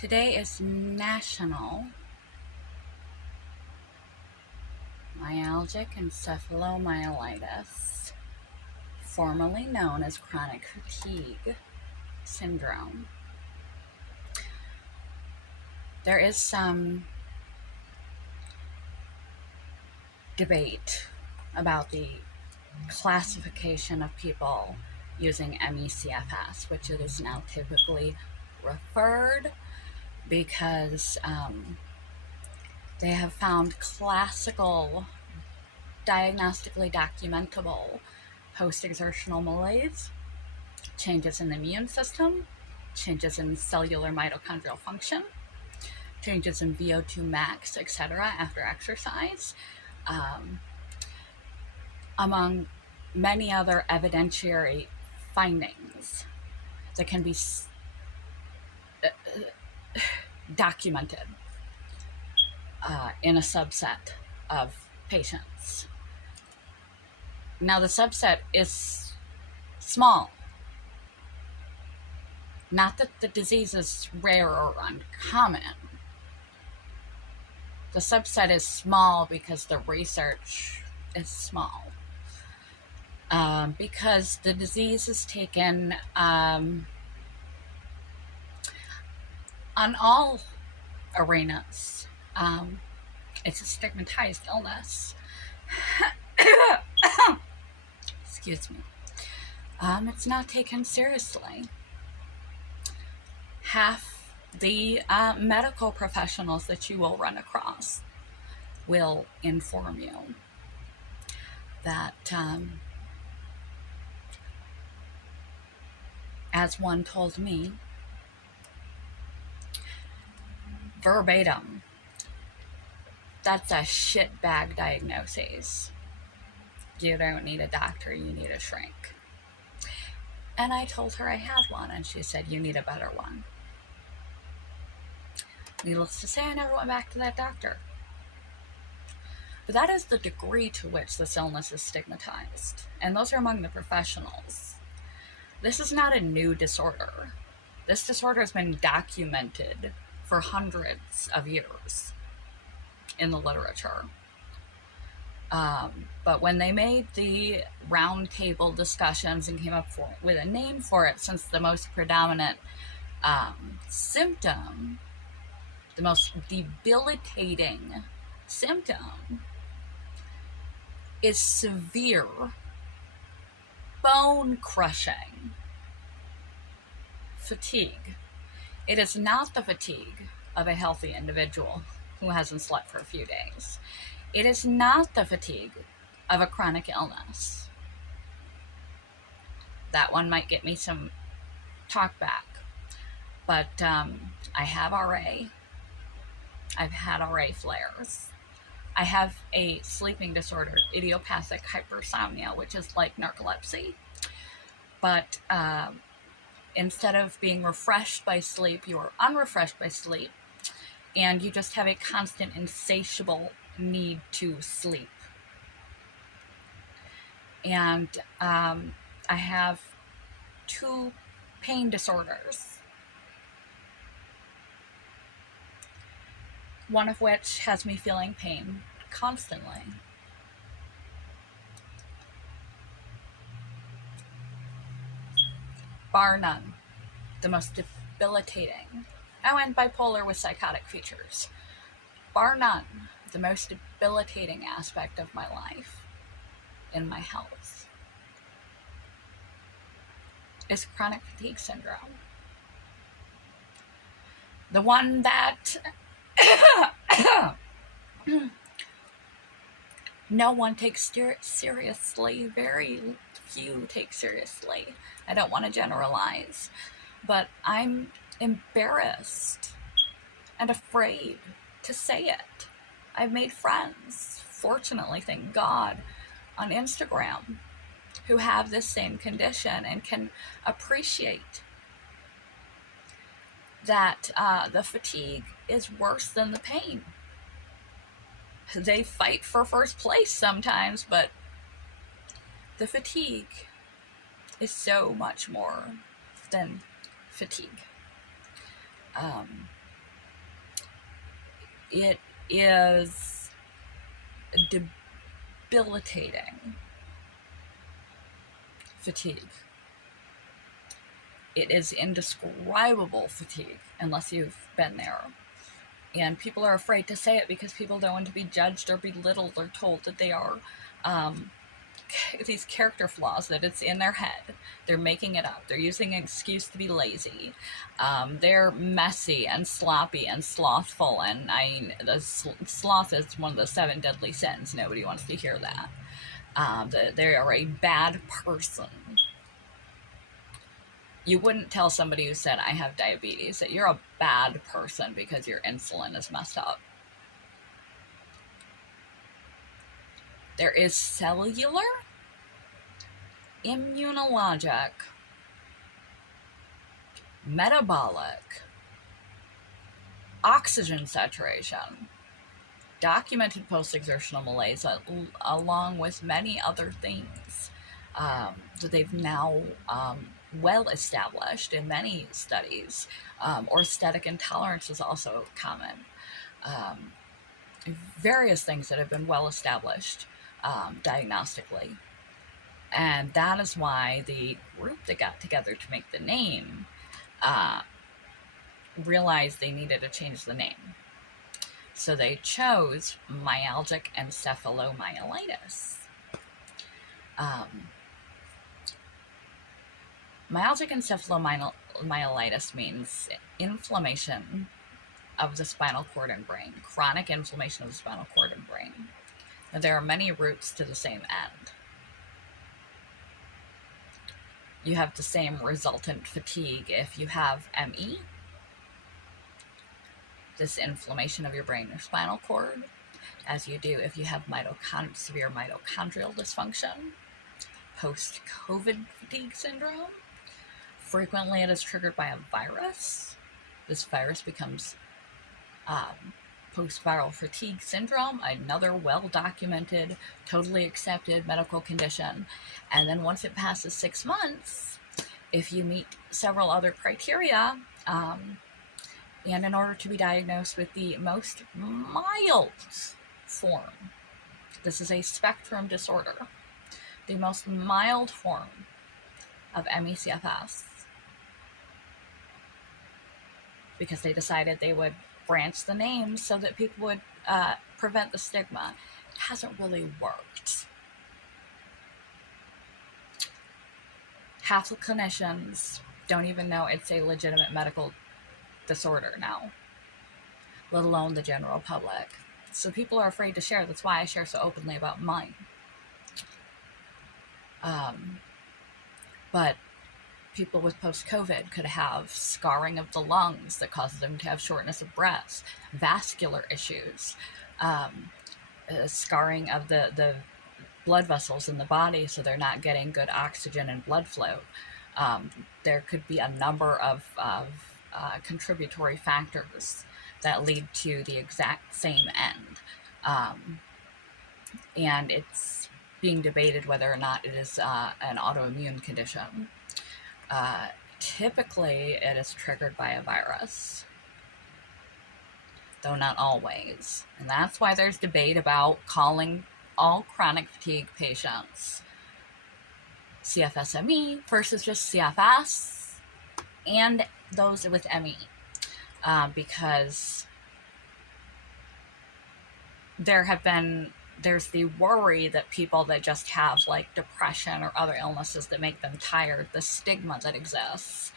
Today is National Myalgic Encephalomyelitis, formerly known as chronic fatigue syndrome. There is some debate about the classification of people using ME/CFS, which it is now typically referred because they have found classical, diagnostically documentable post-exertional malaise, changes in the immune system, changes in cellular mitochondrial function, changes in VO2 max, etc. after exercise, among many other evidentiary findings that can be documented in a subset of patients. Now, the subset is small. Not that the disease is rare or uncommon. The subset is small because the research is small. Because the disease is taken on all arenas. It's a stigmatized illness. Excuse me. It's not taken seriously. Half the medical professionals that you will run across will inform you that, as one told me, verbatim, that's a shitbag diagnosis. You don't need a doctor, you need a shrink. And I told her I had one, and she said, you need a better one. Needless to say, I never went back to that doctor. But that is the degree to which this illness is stigmatized, and those are among the professionals. This is not a new disorder. This disorder has been documented for hundreds of years in the literature. But when they made the roundtable discussions and came up with a name for it, since the most predominant symptom, the most debilitating symptom, is severe, bone-crushing fatigue. It is not the fatigue of a healthy individual who hasn't slept for a few days. It is not the fatigue of a chronic illness. That one might get me some talk back. But I have RA. I've had RA flares. I have a sleeping disorder, idiopathic hypersomnia, which is like narcolepsy. But instead of being refreshed by sleep, you are unrefreshed by sleep. And you just have a constant, insatiable need to sleep. And I have 2 pain disorders, one of which has me feeling pain constantly. Bar none, the most debilitating. Oh, and bipolar with psychotic features. Bar none, the most debilitating aspect of my life in my health is chronic fatigue syndrome. The one that no one takes seriously, very few take seriously. I don't want to generalize, but I'm embarrassed and afraid to say it. I've made friends, fortunately, thank God, on Instagram who have this same condition and can appreciate that the fatigue is worse than the pain. They fight for first place sometimes, but the fatigue is so much more than fatigue. It is debilitating fatigue. It is indescribable fatigue unless you've been there. And people are afraid to say it because people don't want to be judged or belittled or told that they are um, these character flaws, that it's in their head. They're making it up. They're using an excuse to be lazy. They're messy and sloppy and slothful. And the sloth is one of the 7 deadly sins. Nobody wants to hear that. They are a bad person. You wouldn't tell somebody who said, I have diabetes, that you're a bad person because your insulin is messed up. There is cellular, immunologic, metabolic, oxygen saturation, documented post-exertional malaise, along with many other things that they've now well established in many studies. Orthostatic intolerance is also common. Various things that have been well established diagnostically. And that is why the group that got together to make the name realized they needed to change the name. So they chose myalgic encephalomyelitis. Myalgic encephalomyelitis means inflammation of the spinal cord and brain, chronic inflammation of the spinal cord and brain. Now, there are many roots to the same end. You have the same resultant fatigue if you have ME, this inflammation of your brain or spinal cord, as you do if you have severe mitochondrial dysfunction, post-COVID fatigue syndrome. Frequently, it is triggered by a virus. This virus becomes post-viral fatigue syndrome, another well-documented, totally accepted medical condition. And then once it passes 6 months, if you meet several other criteria, and in order to be diagnosed with the most mild form, this is a spectrum disorder, the most mild form of ME/CFS, because they decided they would branch the name so that people would prevent the stigma. It hasn't really worked. Half the clinicians don't even know it's a legitimate medical disorder now, let alone the general public. So people are afraid to share. That's why I share so openly about mine. But people with post-COVID could have scarring of the lungs that causes them to have shortness of breath, vascular issues, scarring of the blood vessels in the body so they're not getting good oxygen and blood flow. There could be a number of contributory factors that lead to the exact same end. And it's being debated whether or not it is an autoimmune condition. Typically, it is triggered by a virus, though not always. And that's why there's debate about calling all chronic fatigue patients CFS-ME versus just CFS and those with ME, because there's the worry that people that just have like depression or other illnesses that make them tired, the stigma that exists,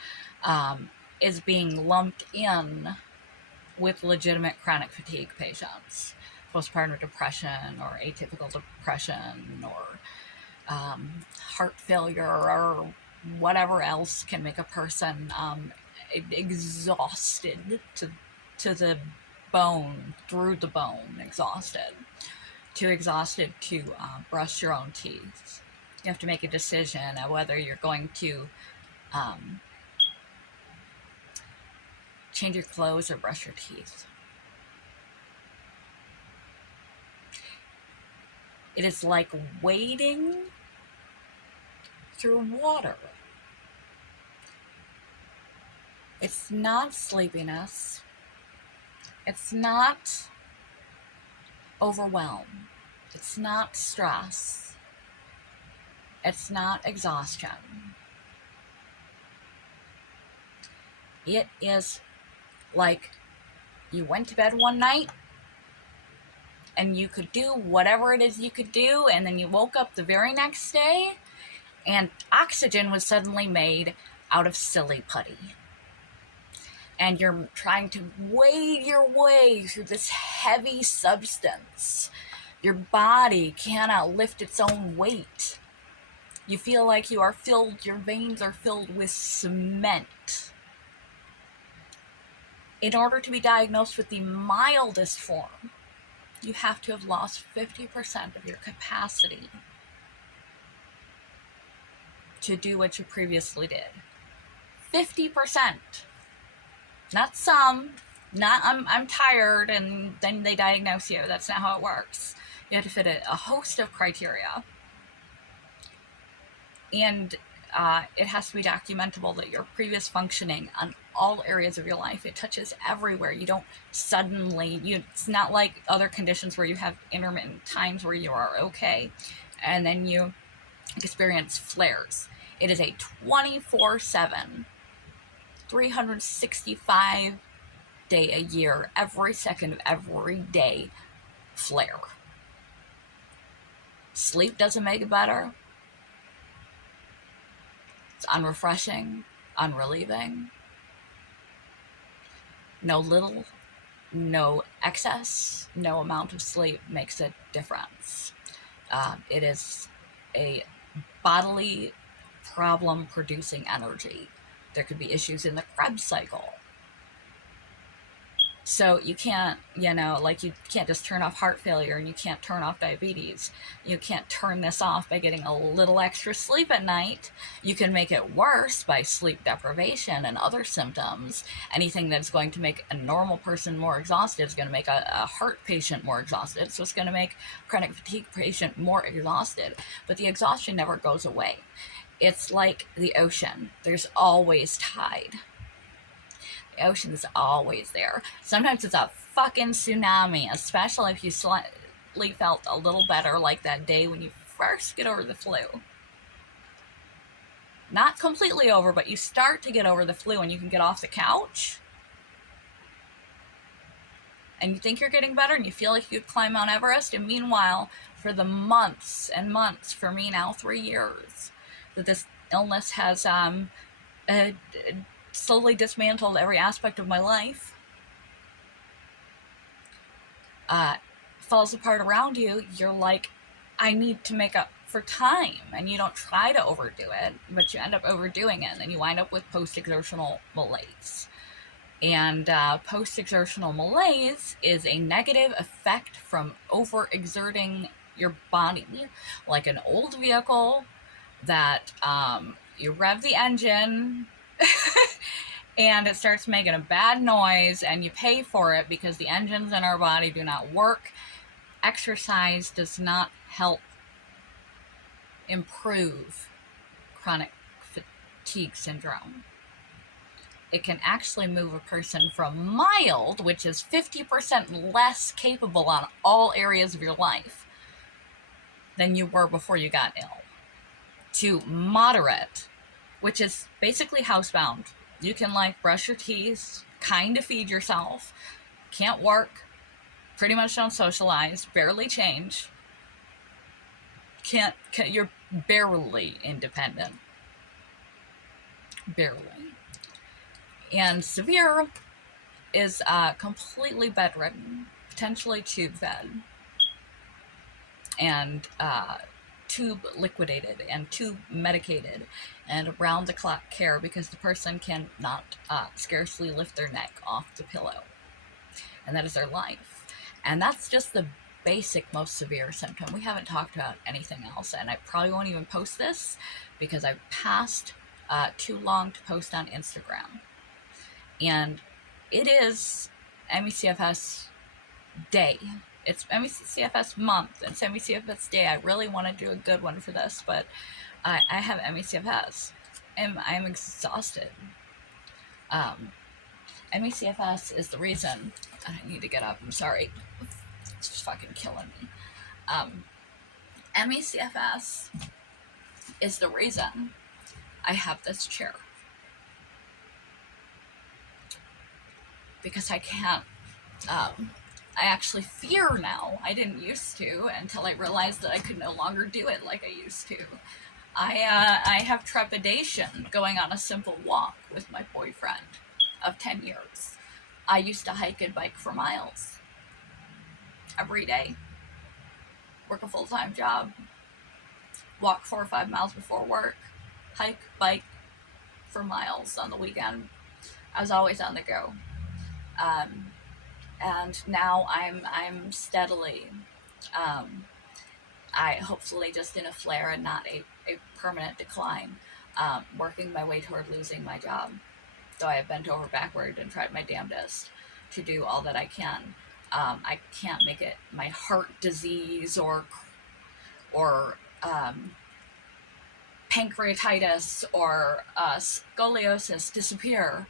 is being lumped in with legitimate chronic fatigue patients, postpartum depression or atypical depression or heart failure or whatever else can make a person exhausted to the bone, through the bone, exhausted. Too exhausted to brush your own teeth. You have to make a decision of whether you're going to change your clothes or brush your teeth. It is like wading through water. It's not sleepiness. It's not overwhelm. It's not stress. It's not exhaustion. It is like you went to bed one night and you could do whatever it is you could do, and then you woke up the very next day and oxygen was suddenly made out of silly putty. And you're trying to wade your way through this heavy substance. Your body cannot lift its own weight. You feel like your veins are filled with cement. In order to be diagnosed with the mildest form, you have to have lost 50% of your capacity to do what you previously did. 50%. Not some, not I'm tired and then they diagnose you. That's not how it works. You have to fit a host of criteria. And it has to be documentable that your previous functioning on all areas of your life, it touches everywhere. You don't suddenly, it's not like other conditions where you have intermittent times where you are okay and then you experience flares. It is a 24/7, 365 day a year, every second of every day flare. Sleep doesn't make it better. It's unrefreshing, unrelieving. No excess, no amount of sleep makes a difference. It is a bodily problem producing energy. There could be issues in the Krebs cycle. So you can't, you can't just turn off heart failure and you can't turn off diabetes. You can't turn this off by getting a little extra sleep at night. You can make it worse by sleep deprivation and other symptoms. Anything that's going to make a normal person more exhausted is going to make a heart patient more exhausted. So it's going to make a chronic fatigue patient more exhausted. But the exhaustion never goes away. It's like the ocean. There's always tide. The ocean is always there. Sometimes it's a fucking tsunami, especially if you slightly felt a little better, like that day when you first get over the flu. Not completely over, but you start to get over the flu and you can get off the couch. And you think you're getting better and you feel like you'd climb Mount Everest. And meanwhile, for the months and months, for me now 3 years, that this illness has slowly dismantled every aspect of my life, falls apart around you, you're like, I need to make up for time. And you don't try to overdo it, but you end up overdoing it. And you wind up with post-exertional malaise. And post-exertional malaise is a negative effect from overexerting your body. Like an old vehicle that you rev the engine and it starts making a bad noise and you pay for it because the engines in our body do not work. Exercise does not help improve chronic fatigue syndrome. It can actually move a person from mild, which is 50% less capable on all areas of your life than you were before you got ill, to moderate, which is basically housebound. You can brush your teeth, kind of feed yourself, can't work, pretty much don't socialize, barely change, you're barely independent. Barely. And severe is completely bedridden, potentially tube fed, and tube liquidated and tube medicated, and around the clock care because the person can not scarcely lift their neck off the pillow. And that is their life. And that's just the basic, most severe symptom. We haven't talked about anything else, and I probably won't even post this because I've passed too long to post on Instagram. And it is ME/CFS day. It's ME/CFS month. It's ME/CFS day. I really want to do a good one for this, but I have ME/CFS. And I'm exhausted. ME/CFS is the reason. I need to get up. I'm sorry. It's just fucking killing me. ME/CFS is the reason I have this chair. Because I can't, I actually fear now. I didn't used to until I realized that I could no longer do it like I used to. I have trepidation going on a simple walk with my boyfriend of 10 years. I used to hike and bike for miles every day, work a full-time job, walk 4 or 5 miles before work, hike, bike for miles on the weekend. I was always on the go. And now I'm steadily, I hopefully just in a flare and not a permanent decline, working my way toward losing my job. So I have bent over backward and tried my damnedest to do all that I can. I can't make it my heart disease or pancreatitis or scoliosis disappear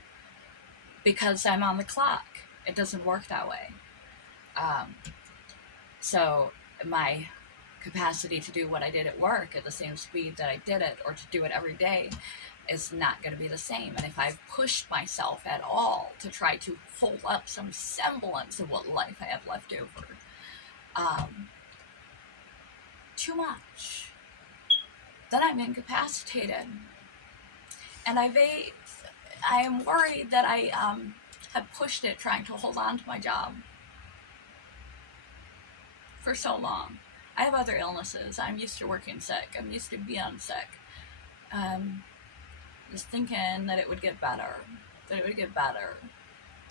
because I'm on the clock. It doesn't work that way. So my capacity to do what I did at work at the same speed that I did it, or to do it every day, is not going to be the same. And if I've pushed myself at all to try to hold up some semblance of what life I have left over, too much, then I'm incapacitated. And I am worried that I have pushed it trying to hold on to my job for so long. I have other illnesses. I'm used to working sick. I'm used to being sick. Just thinking that it would get better.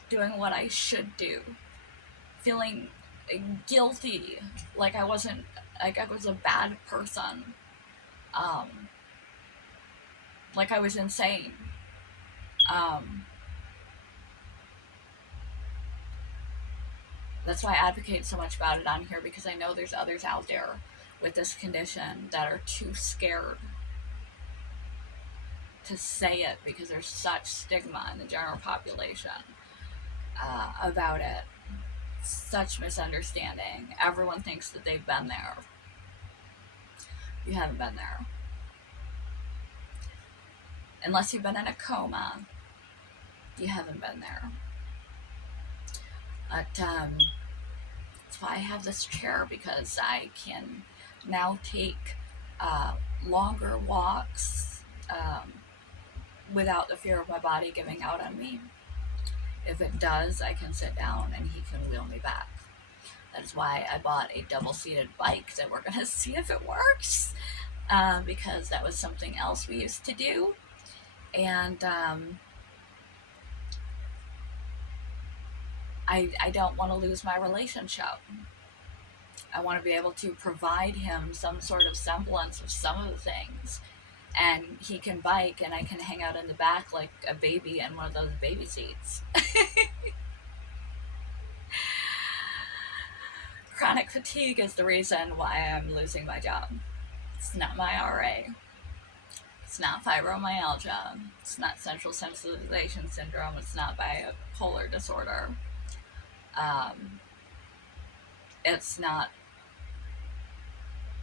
Doing what I should do. Feeling guilty, like I was a bad person. Like I was insane. That's why I advocate so much about it on here, because I know there's others out there with this condition that are too scared to say it because there's such stigma in the general population about it. Such misunderstanding. Everyone thinks that they've been there. You haven't been there. Unless you've been in a coma, you haven't been there. But that's why I have this chair, because I can now take longer walks without the fear of my body giving out on me. If it does, I can sit down and he can wheel me back. That is why I bought a double-seated bike that we're going to see if it works, because that was something else we used to do. And I don't want to lose my relationship. I want to be able to provide him some sort of semblance of some of the things. And he can bike and I can hang out in the back like a baby in one of those baby seats. Chronic fatigue is the reason why I'm losing my job. It's not my RA. It's not fibromyalgia. It's not central sensitization syndrome. It's not bipolar disorder. It's not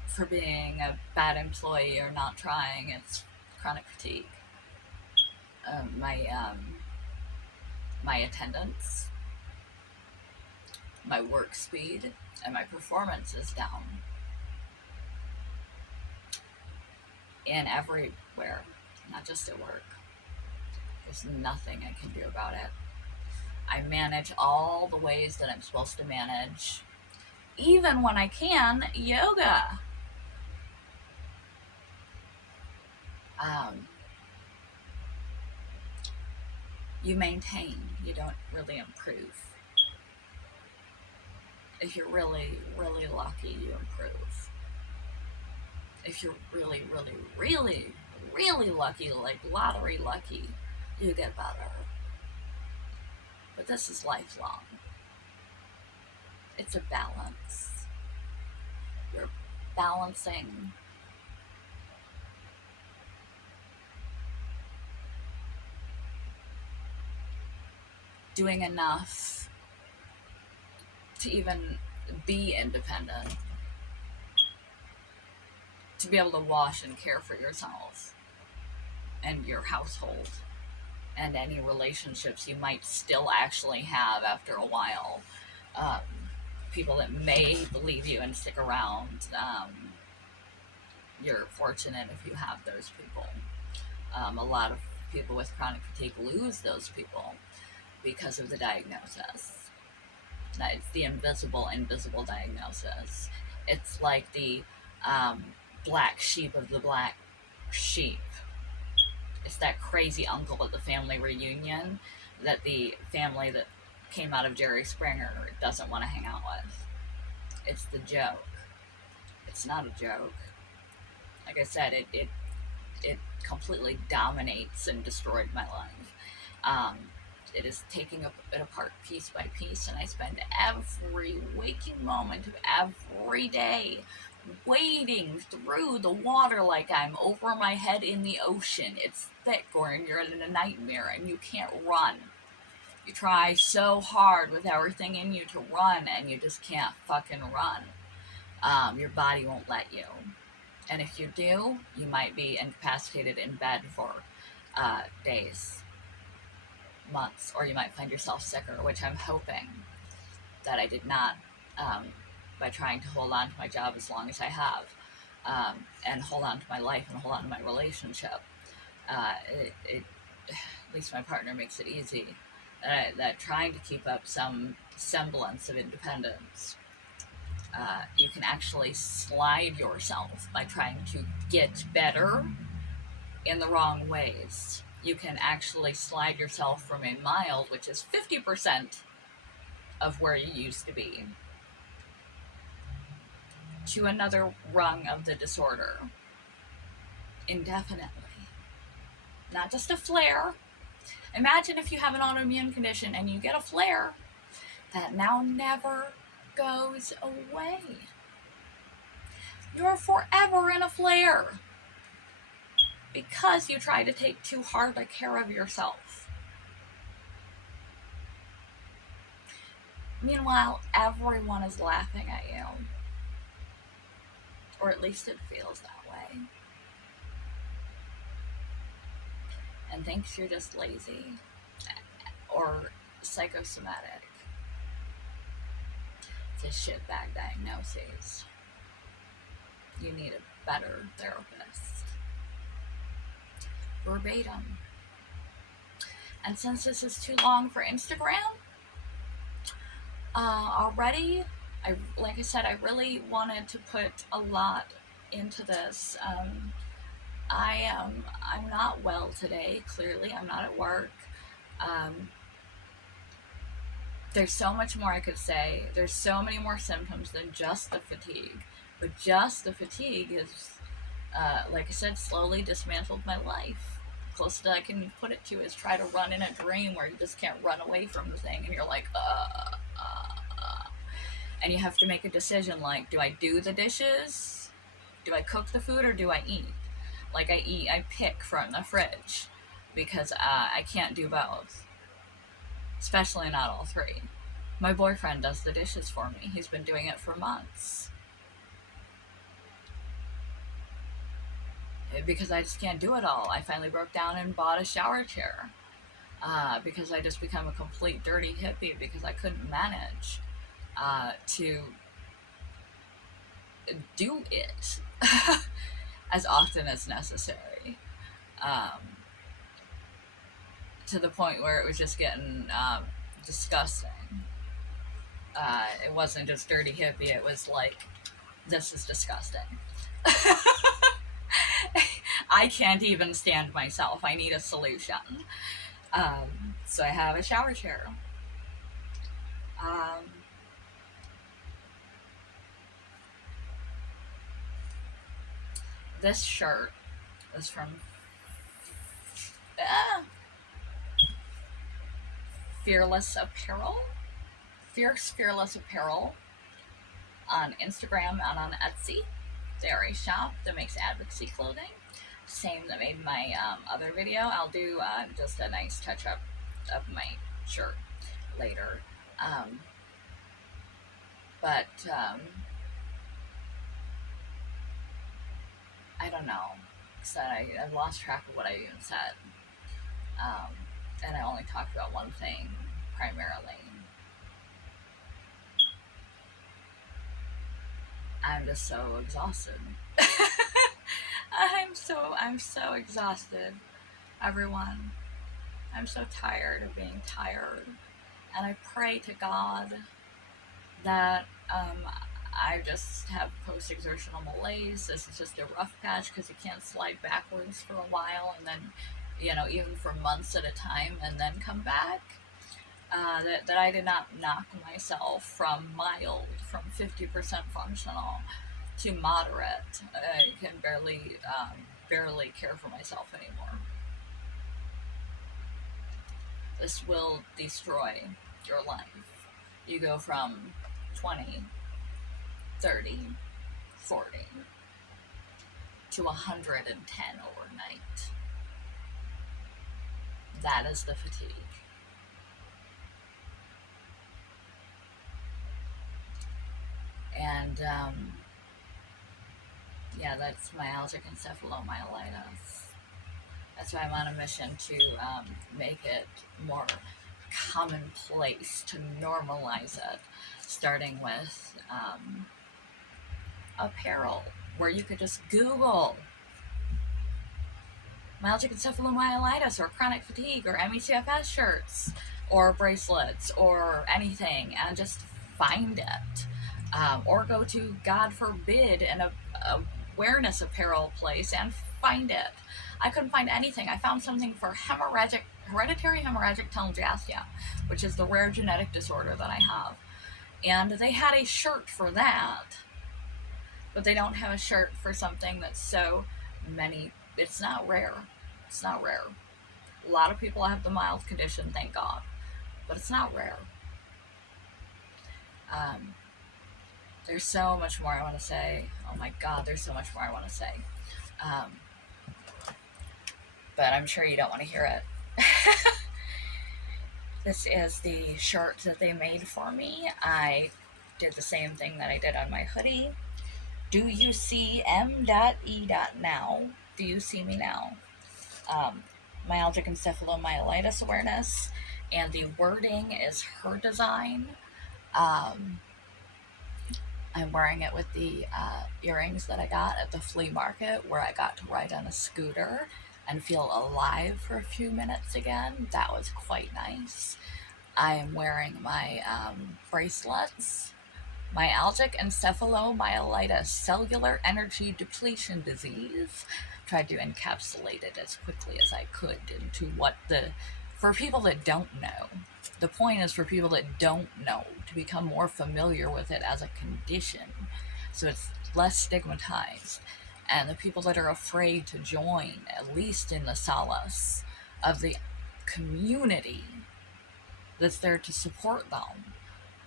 for being a bad employee or not trying. It's chronic fatigue. My attendance, my work speed, and my performance is down. In everywhere, not just at work. There's nothing I can do about it. I manage all the ways that I'm supposed to manage. Even when I can, yoga. You maintain, you don't really improve. If you're really, really lucky, you improve. If you're really, really, really, really lucky, like lottery lucky, you get better. But this is lifelong. It's a balance. You're balancing doing enough to even be independent, to be able to wash and care for yourself and your household and any relationships you might still actually have after a while. Um, People that may believe you and stick around. You're fortunate if you have those people. A lot of people with chronic fatigue lose those people because of the diagnosis. It's the invisible diagnosis. It's like the um, black sheep of the black sheep. It's that crazy uncle at the family reunion that the family that came out of Jerry Springer doesn't want to hang out with. It's the joke. It's not a joke. Like I said, it completely dominates and destroyed my life. It is taking it apart piece by piece, and I spend every waking moment of every day wading through the water like I'm over my head in the ocean. It's thick, or you're in a nightmare and you can't run. You try so hard with everything in you to run, and you just can't fucking run. Your body won't let you. And if you do, you might be incapacitated in bed for days, months, or you might find yourself sicker, which I'm hoping that I did not, by trying to hold on to my job as long as I have, and hold on to my life and hold on to my relationship. At least my partner makes it easy. That trying to keep up some semblance of independence, you can actually slide yourself by trying to get better in the wrong ways. You can actually slide yourself from a mild, which is 50% of where you used to be, to another rung of the disorder indefinitely. Not just a flare. Imagine if you have an autoimmune condition and you get a flare that now never goes away. You're forever in a flare because you try to take too hard a care of yourself. Meanwhile, everyone is laughing at you. Or at least it feels that way. And thinks you're just lazy or psychosomatic. It's a shitbag diagnosis. You need a better therapist. Verbatim. And since this is too long for Instagram, already, like I said, I really wanted to put a lot into this. I'm not well today. Clearly, I'm not at work. There's so much more I could say. There's so many more symptoms than just the fatigue. But just the fatigue is, like I said, slowly dismantled my life. Closest I can put it to is try to run in a dream where you just can't run away from the thing, and you're like, and you have to make a decision like, do I do the dishes? Do I cook the food, or do I eat? Like I pick from the fridge because I can't do both. Especially not all three. My boyfriend does the dishes for me. He's been doing it for months. Because I just can't do it all. I finally broke down and bought a shower chair. Because I just become a complete dirty hippie because I couldn't manage to do it as often as necessary. To the point where it was just getting disgusting. It wasn't just dirty hippie, it was like, this is disgusting. I can't even stand myself. I need a solution. So I have a shower chair. This shirt is from Fearless Apparel. Fearless Apparel on Instagram and on Etsy. They're a shop that makes advocacy clothing. Same that made my other video. I'll do just a nice touch up of my shirt later. But I don't know. So I lost track of what I even said. Um, and I only talked about one thing primarily. I'm just so exhausted. I'm so exhausted, everyone. I'm so tired of being tired. And I pray to God that I just have post exertional malaise. This is just a rough patch because you can't slide backwards for a while and then, even for months at a time and then come back. That I did not knock myself from mild, from 50% functional to moderate. I can barely care for myself anymore. This will destroy your life. You go from 20, 30, 40 to 110 overnight. That is the fatigue. And yeah, that's myalgic encephalomyelitis. That's why I'm on a mission to make it more commonplace, to normalize it, starting with apparel, where you could just Google myalgic encephalomyelitis or chronic fatigue or ME/CFS shirts or bracelets or anything and just find it. Or go to, God forbid, an awareness apparel place and find it. I couldn't find anything. I found something for hereditary hemorrhagic telangiectasia, which is the rare genetic disorder that I have. And they had a shirt for that, but they don't have a shirt for something that's so many. It's not rare. It's not rare. A lot of people have the mild condition, thank God, but it's not rare. There's so much more I want to say. Oh my God, there's so much more I want to say. But I'm sure you don't want to hear it. This is the shirt that they made for me. I did the same thing that I did on my hoodie. Do you see M.E. now? Do you see me now? Myalgic encephalomyelitis awareness, and the wording is her design. I'm wearing it with the earrings that I got at the flea market, where I got to ride on a scooter and feel alive for a few minutes again. That was quite nice. I am wearing my bracelets. Myalgic encephalomyelitis, cellular energy depletion disease. Tried to encapsulate it as quickly as I could into for people that don't know. The point is for people that don't know to become more familiar with it as a condition, so it's less stigmatized. And the people that are afraid to join, at least in the solace of the community that's there to support them,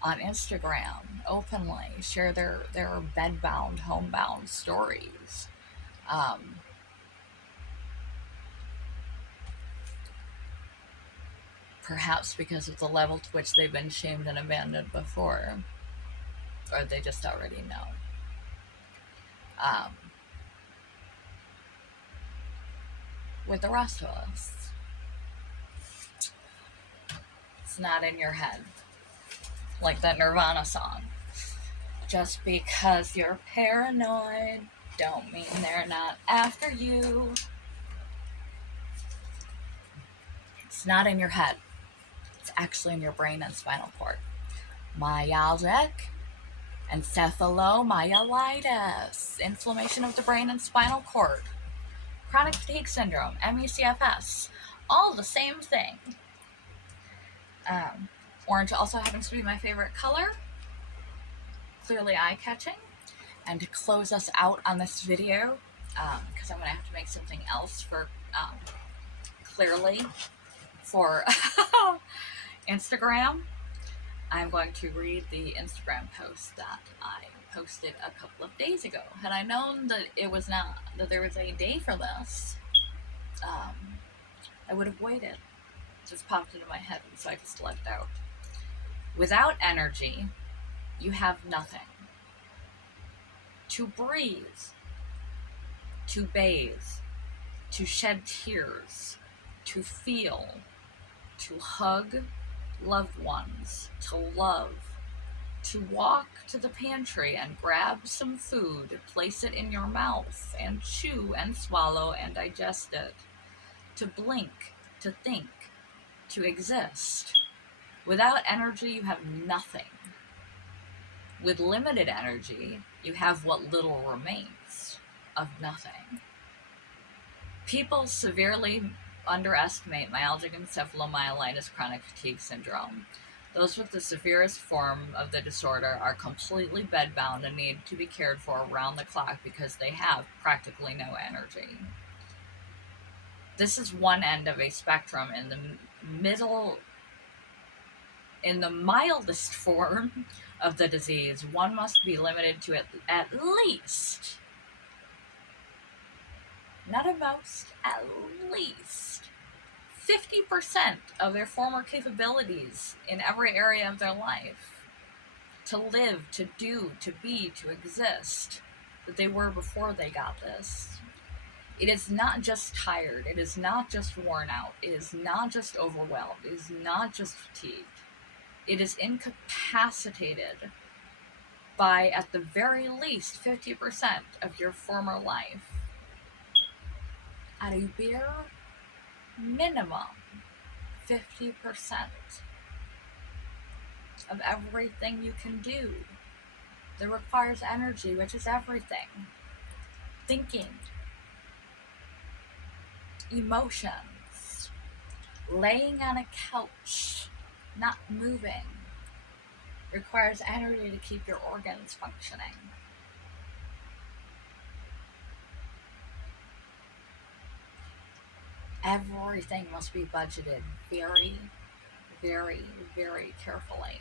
on Instagram openly share their bedbound, homebound stories. Perhaps because of the level to which they've been shamed and abandoned before, or they just already know. With the rest of us, it's not in your head. Like that Nirvana song. Just because you're paranoid don't mean they're not after you. It's not in your head. It's actually in your brain and spinal cord. Myalgic encephalomyelitis, inflammation of the brain and spinal cord. Chronic fatigue syndrome, ME/CFS, all the same thing. Orange also happens to be my favorite color. Clearly eye-catching. And to close us out on this video, because I'm going to have to make something else for Instagram, I'm going to read the Instagram post that I posted a couple of days ago. Had I known that that there was a day for this, I would have waited. It just popped into my head, and so I just let it out. Without energy, You have nothing. To breathe, to bathe, to shed tears, to feel, to hug loved ones, to love, to walk to the pantry and grab some food, place it in your mouth, and chew and swallow and digest it, to blink, to think, to exist. Without energy, you have nothing. With limited energy, you have what little remains of nothing. People severely underestimate myalgic encephalomyelitis chronic fatigue syndrome. Those with the severest form of the disorder are completely bedbound and need to be cared for around the clock because they have practically no energy. This is one end of a spectrum. In the mildest form of the disease, one must be limited to at least, not at most, at least 50% of their former capabilities in every area of their life. To live, to do, to be, to exist, that they were before they got this. It is not just tired. It is not just worn out. It is not just overwhelmed. It is not just fatigued. It is incapacitated by, at the very least, 50% of your former life. At a bare minimum, 50% of everything you can do that requires energy, which is everything. Thinking, emotions, laying on a couch, not moving, requires energy to keep your organs functioning. Everything must be budgeted very, very, very carefully.